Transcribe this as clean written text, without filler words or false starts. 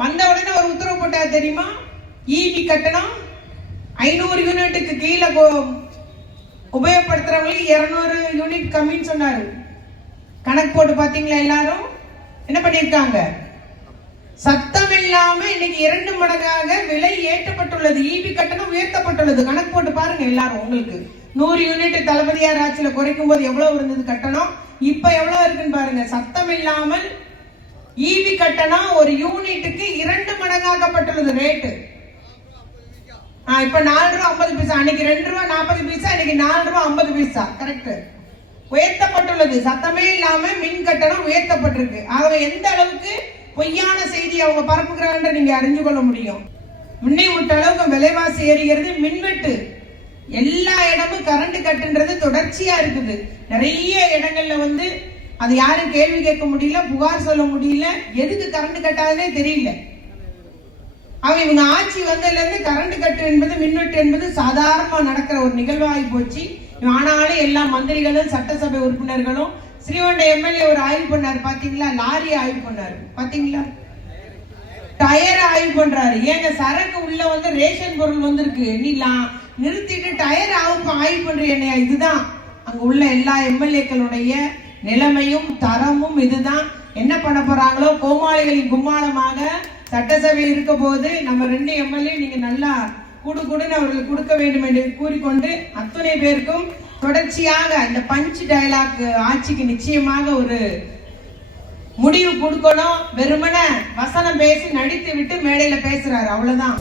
வந்த உடனே ஒரு உத்தரவு போட்டார் தெரியுமா? ஈபி கட்டணம் 500 யூனிட்டுக்கு கீழே உபயோகப்படுத்துறவங்களுக்கு 200 யூனிட் கம்மின்னு சொன்னாரு. கணக்கு போட்டு பாத்தீங்களா? எல்லாரும் என்ன பண்ணிருக்காங்க? சத்தம் இல்லாம இன்னைக்கு 2 மடங்காக விலை ஏற்றப்பட்டுள்ளது. ஈபி கட்டணம் உயர்த்தப்பட்டுள்ளது. கணக்கு போட்டு பாருங்க எல்லாரும். உங்களுக்கு 100 யூனிட் தளபதியார் ஆட்சியில குறைக்கும் போது எவ்வளவு இருந்தது கட்டணம், இப்ப எவ்வளவு இருக்குன்னு பாருங்க. சத்தம் இல்லாமல் ஈபி கட்டணம் ஒரு யூனிட்டுக்கு 2 மடங்காக்கப்பட்டுள்ளது ரேட்டு. இப்ப 4 ரூபா 50 பைசா, அன்னைக்கு 2 ரூபா 40 பைசா, இன்னைக்கு 4 ரூபா 50 பைசா. கரெக்ட், உயர்த்தப்பட்டுள்ளது. சத்தமே இல்லாம மின் கட்டணம் உயர்த்தப்பட்டிருக்கு. ஆகவே எந்த அளவுக்கு பொய்யான செய்தி அவங்க பரப்புகிறாங்க நீங்க அறிஞ்சு கொள்ள முடியும். முன்னே விட்ட அளவுக்கு விலைவாசி ஏறுகிறது. மின்வெட்டு எல்லா இடமும் கரண்ட் கட்டுன்றது தொடர்ச்சியா இருக்குது. நிறைய இடங்கள்ல அது யாரும் கேள்வி கேட்க முடியல, புகார் சொல்ல முடியல. எதுக்கு கரண்ட் கட்டாதுன்னே தெரியல. இவங்க ஆட்சி வந்ததுல இருந்து கரண்ட் கட்டு என்பது, மின்வெட்டு என்பது சாதாரணமா நடக்கிற ஒரு நிகழ்வாகி போச்சு. ஆனாலும் எல்லா மந்திரிகளும் சட்டசபை உறுப்பினர்களும் ஸ்ரீவண்ட எம்எல்ஏ ஒரு ஆய்வு பண்ணாரு பாத்தீங்களா? லாரி ஆய்வு பண்ணாரு பாத்தீங்களா? டயர் ஆய்வு பண்றாரு. ஏங்க சரக்கு உள்ள ரேஷன் பொருள் வந்திருக்கு, நீ நிறுத்திட்டு டயர் ஆய்வு பண்றீங்க. இதுதான் அங்க உள்ள எல்லா எம்எல்ஏக்களுடைய நிலைமையும் தரமும். இதுதான் என்ன பண்ண போறாங்களோ. கோமாளிகளின் கும்மாளமாக சட்டசபை இருக்க போது நம்ம 2 எம்எல்ஏ நீங்க நல்லா கூடுன்னு அவர்களுக்கு கொடுக்க வேண்டும் என்று கூறிக்கொண்டு, அத்தனை பேருக்கும் தொடர்ச்சியாக இந்த பஞ்ச் டயலாக் ஆட்சிக்கு நிச்சயமாக ஒரு முடிவு கொடுக்கணும். வெறுமனே வசனம் பேசி நடித்து விட்டு மேடையில பேசுறாரு, அவ்வளவுதான்.